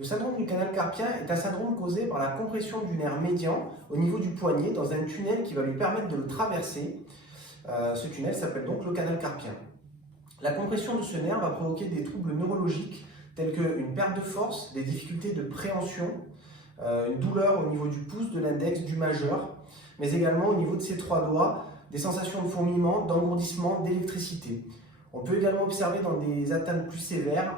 Le syndrome du canal carpien est un syndrome causé par la compression du nerf médian au niveau du poignet dans un tunnel qui va lui permettre de le traverser. Ce tunnel s'appelle donc le canal carpien. La compression de ce nerf va provoquer des troubles neurologiques tels qu'une perte de force, des difficultés de préhension, une douleur au niveau du pouce, de l'index, du majeur, mais également au niveau de ses trois doigts, des sensations de fourmillement, d'engourdissement, d'électricité. On peut également observer dans des atteintes plus sévères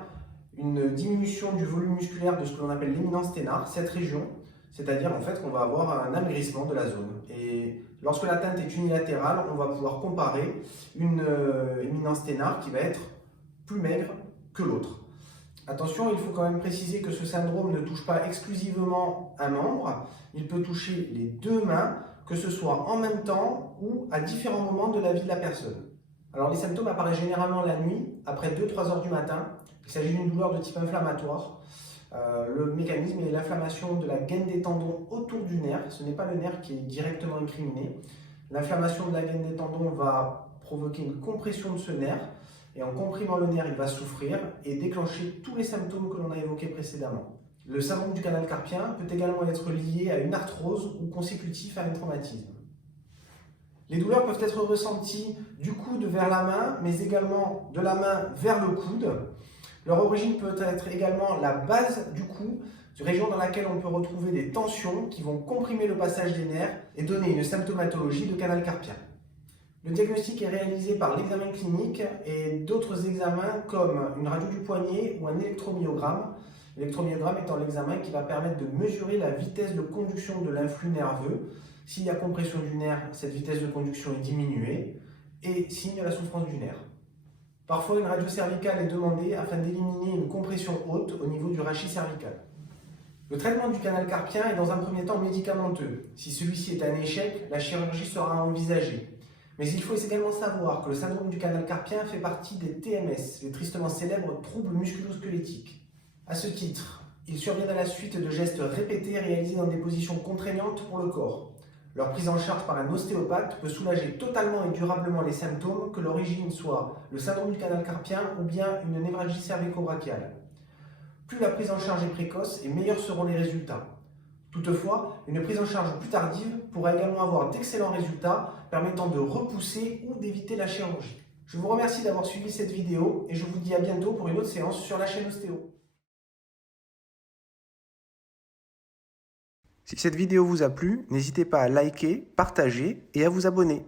une diminution du volume musculaire de ce que l'on appelle l'éminence ténare, cette région, c'est-à-dire en fait qu'on va avoir un amaigrissement de la zone. Et lorsque l'atteinte est unilatérale, on va pouvoir comparer une éminence ténare qui va être plus maigre que l'autre. Attention, il faut quand même préciser que ce syndrome ne touche pas exclusivement un membre, il peut toucher les deux mains, que ce soit en même temps ou à différents moments de la vie de la personne. Alors les symptômes apparaissent généralement la nuit, après 2-3 heures du matin. Il s'agit d'une douleur de type inflammatoire. Le mécanisme est l'inflammation de la gaine des tendons autour du nerf. Ce n'est pas le nerf qui est directement incriminé. L'inflammation de la gaine des tendons va provoquer une compression de ce nerf. Et en comprimant le nerf, il va souffrir et déclencher tous les symptômes que l'on a évoqués précédemment. Le syndrome du canal carpien peut également être lié à une arthrose ou consécutif à un traumatisme. Les douleurs peuvent être ressenties du coude vers la main, mais également de la main vers le coude. Leur origine peut être également la base du cou, une région dans laquelle on peut retrouver des tensions qui vont comprimer le passage des nerfs et donner une symptomatologie de canal carpien. Le diagnostic est réalisé par l'examen clinique et d'autres examens comme une radio du poignet ou un électromyogramme. L'électromyogramme étant l'examen qui va permettre de mesurer la vitesse de conduction de l'influx nerveux. S'il y a compression du nerf, cette vitesse de conduction est diminuée et signe la souffrance du nerf. Parfois, une radio cervicale est demandée afin d'éliminer une compression haute au niveau du rachis cervical. Le traitement du canal carpien est dans un premier temps médicamenteux. Si celui-ci est un échec, la chirurgie sera envisagée. Mais il faut également savoir que le syndrome du canal carpien fait partie des TMS, les tristement célèbres troubles musculo-squelettiques. À ce titre, ils surviennent à la suite de gestes répétés réalisés dans des positions contraignantes pour le corps. Leur prise en charge par un ostéopathe peut soulager totalement et durablement les symptômes, que l'origine soit le syndrome du canal carpien ou bien une névralgie cervico-brachiale. Plus la prise en charge est précoce et meilleurs seront les résultats. Toutefois, une prise en charge plus tardive pourra également avoir d'excellents résultats permettant de repousser ou d'éviter la chirurgie. Je vous remercie d'avoir suivi cette vidéo et je vous dis à bientôt pour une autre séance sur la chaîne Ostéo. Si cette vidéo vous a plu, n'hésitez pas à liker, partager et à vous abonner.